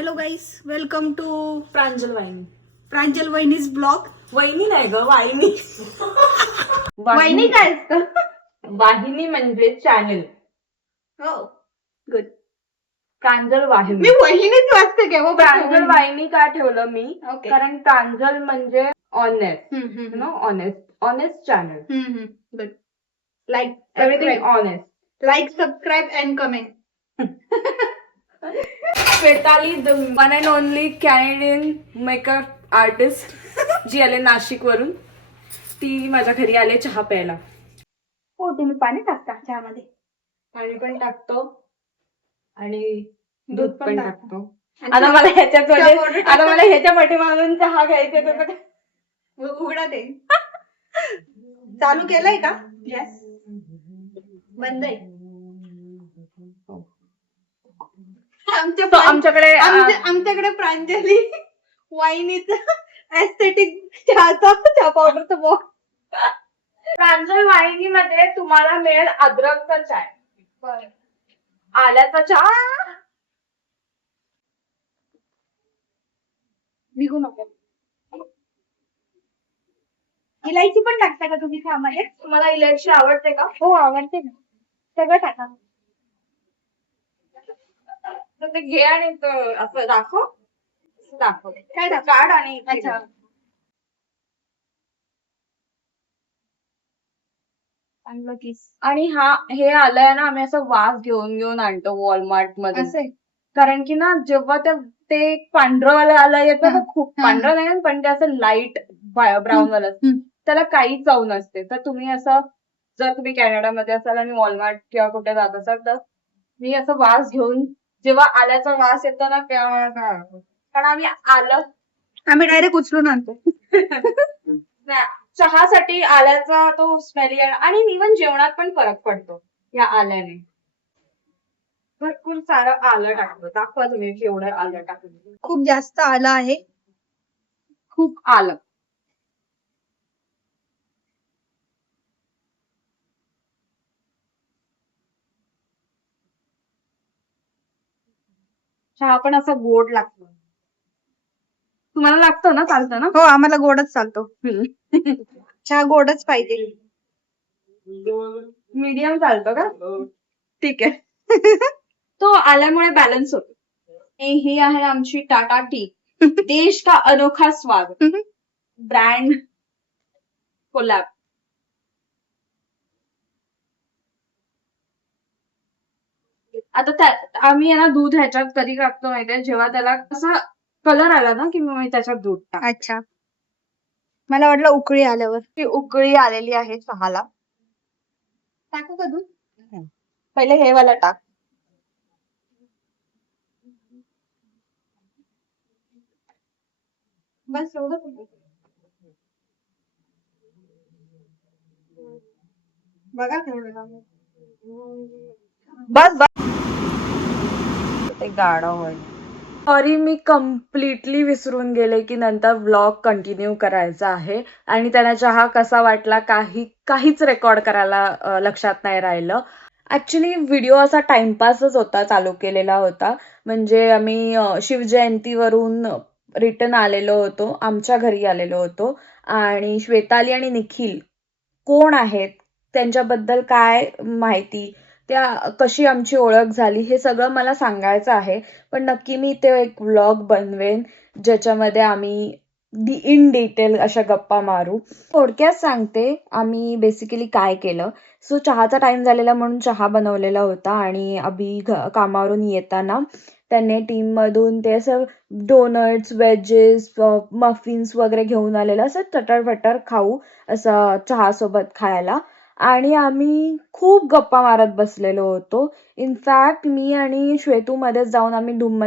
Hello guys, welcome to प्रांजल वाहिनी. प्रांजल वहिनीज blog. वहिनी नाही ग, वाहिनी. वहिनी काय असतं? वाहिनी म्हणजे चॅनल. हो, गुड. प्रांजल वाहिनी. मी वहिनीच वाचते केव्हा. प्रांजल वाहिनी का ठेवलं मी? Okay. कारण प्रांजल म्हणजे honest, honest channel. Good. Like everything honest. Like, subscribe and comment. Shwetali, the one and only Canadian makeup artist, ji आले नाशिक वरून. ती माझ्या घरी आले चहा प्यायला. हो, तुम्ही पाणी टाकता चहामध्ये? पाणी पण टाकतो आणि दूध दूध पण पण टाकतो. टाकतो. आता मला ह्याच्या पाठीमागून चहा घ्यायचे तर उघडा ते. चालू केलंय का गॅस? बंद आहे. आमच्याकडे प्रांजली वाहिनीचं एस्थेटिक चहा पावडरचं बॉक्स. प्रांजल वाहिनी मध्ये तुम्हाला मिळेल अद्रकचा चाय, आल्याचा चहा. निघू नको. इलायची पण टाकता का तुम्ही चहामध्ये? तुम्हाला इलायची आवडते का? हो, आवडते ना. सगळं टाका. तर ते घे आणि असं दाखव. काय टाका? काढ आणि अच्छा. आणि हे आलंय ना, आम्ही असं वास घेऊन आणतो वॉलमार्ट मध्ये. असं कारण की ना, जेव्हा ते पांढरं आलं येतं ना, खूप पांढरं नाही पण ते असं लाईट ब्राऊन वाला, त्याला काही चव नसते. तर तुम्ही असं, जर तुम्ही कॅनडामध्ये असाल आणि वॉलमार्ट किंवा कुठे जात असाल तर मी असं वास घेऊन, जेव्हा आल्याचा वास येतो ना तेव्हा, कारण आम्ही डायरेक्ट उचलून आणतो. चहासाठी आल्याचा तो स्मेल आणि इव्हन जेवणात पण फरक पडतो या आल्याने. भरपूर सारं आलं टाकलं. दाखवा तुम्ही केवढं आलं टाकलं. खूप जास्त आलं आहे. खूप आलं. चहा पण असा गोड लागतो. तुम्हाला लागतं ना? चालतं ना? हो, आम्हाला गोडच चालतो. चहा गोडच पाहिजे. मीडियम चालतो का? ठीक आहे. तो आल्यामुळे बॅलन्स होतो. ही आहे आमची टाटा टी, देश का अनोखा स्वाद, ब्रँड कोलॅब. आता आम्ही ना दूध ह्याच्यात कधी टाकतो माहितीये, जेव्हा त्याला असा कलर आला ना की मी त्याच्यात दूध टाकतो. अच्छा, मला वाटलं उकळी आल्यावर. ती उकळी आलेली आहे चहाला. टाकू का दूध? पहिले हे वाला टाक. बस एवढं. बघा केवढं. बस बस. ते गाणं. सॉरी, मी कम्प्लिटली विसरून गेले की नंतर व्लॉग कंटिन्यू करायचा आहे आणि त्यांना चहा कसा वाटला काहीच रेकॉर्ड करायला लक्षात नाही राहिलं. ऍक्च्युली व्हिडिओ असा टाइमपासच होता, चालू केलेला होता. म्हणजे आम्ही शिवजयंतीवरून रिटर्न आलेलो होतो, आमच्या घरी आलेलो होतो. आणि श्वेताली आणि निखिल कोण आहेत, त्यांच्याबद्दल काय माहिती, त्या कशी आमची ओळख झाली, हे सगळं मला सांगायचं आहे. पण नक्की मी ते एक व्लॉग बनवेन ज्याच्यामध्ये आम्ही इन डिटेल अशा गप्पा मारू. थोडक्यात सांगते आम्ही बेसिकली काय केलं. सो चहाचा टाइम झालेला म्हणून चहा बनवलेला होता आणि अभि कामावरून येताना त्याने टीम मधून ते असं डोनट्स, वेजेस, मफिन्स वगैरे घेऊन आलेलं, असं चटरपटर खाऊ असं चहा सोबत खायला. आणि आम्ही खूप गप्पा मारत बसलेलो होतो. इनफॅक्ट मी आणि श्वेतू मध्येच जाऊन आम्ही धूम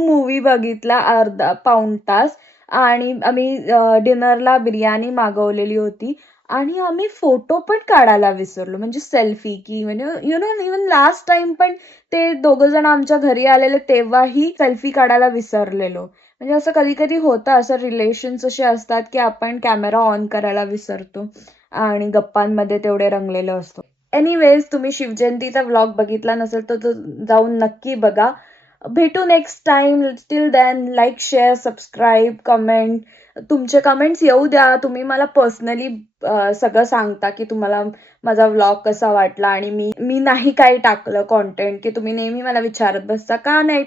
मूवी बघितला अर्धा पाऊण तास. आणि आम्ही डिनरला बिर्याणी मागवलेली होती आणि आम्ही फोटो पण काढायला विसरलो, म्हणजे सेल्फी, की म्हणजे इव्हन लास्ट टाइम पण ते दोघं जण आमच्या घरी आलेले तेव्हाही सेल्फी काढायला विसरलेलो. म्हणजे असं कधी कधी होतं, असं रिलेशन्स असे असतात की आपण कॅमेरा ऑन करायला विसरतो आणि गप्पांमध्ये तेवढे रंगलेलो असतो. एनिवेज, तुम्ही शिवजयंतीचा व्लॉग बघितला नसेल तर तो जाऊन नक्की बघा. भेटू next time. Till then like, share, subscribe, comment. तुमचे कमेंट्स येऊ द्या. तुम्ही मला पर्सनली सगळं सांगता की तुम्हाला माझा व्लॉग कसा वाटला, आणि मी नाही काही टाकलं कॉन्टेंट की तुम्ही नेहमी मला विचारत बसता का नाही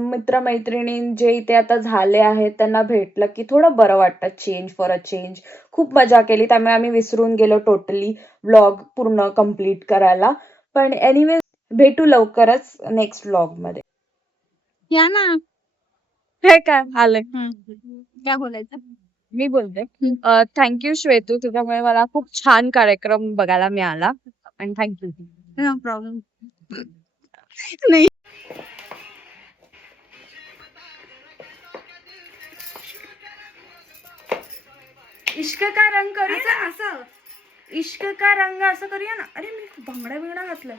मित्रमैत्रिणी जे इथे आता झाले आहेत त्यांना भेटलं की थोडं बरं वाटतं. Change for a change. खूप मजा केली, त्यामुळे आम्ही विसरून गेलो टोटली व्लॉग पूर्ण कम्प्लीट करायला. पण एनिवे, भेटू लवकरच नेक्स्ट व्लॉग मध्ये. या ना. हे काय आलंय. काय बोलायचं? मी बोलते. थँक्यू श्वेतू, तुझ्यामुळे मला खूप छान कार्यक्रम बघायला मिळाला, आणि थँक्यू. No problem. नाही. इश्क का रंग करूया ना असं. इश्क का रंग असं करूया ना. अरे मी बांगड्या बिंगड्या घातलं.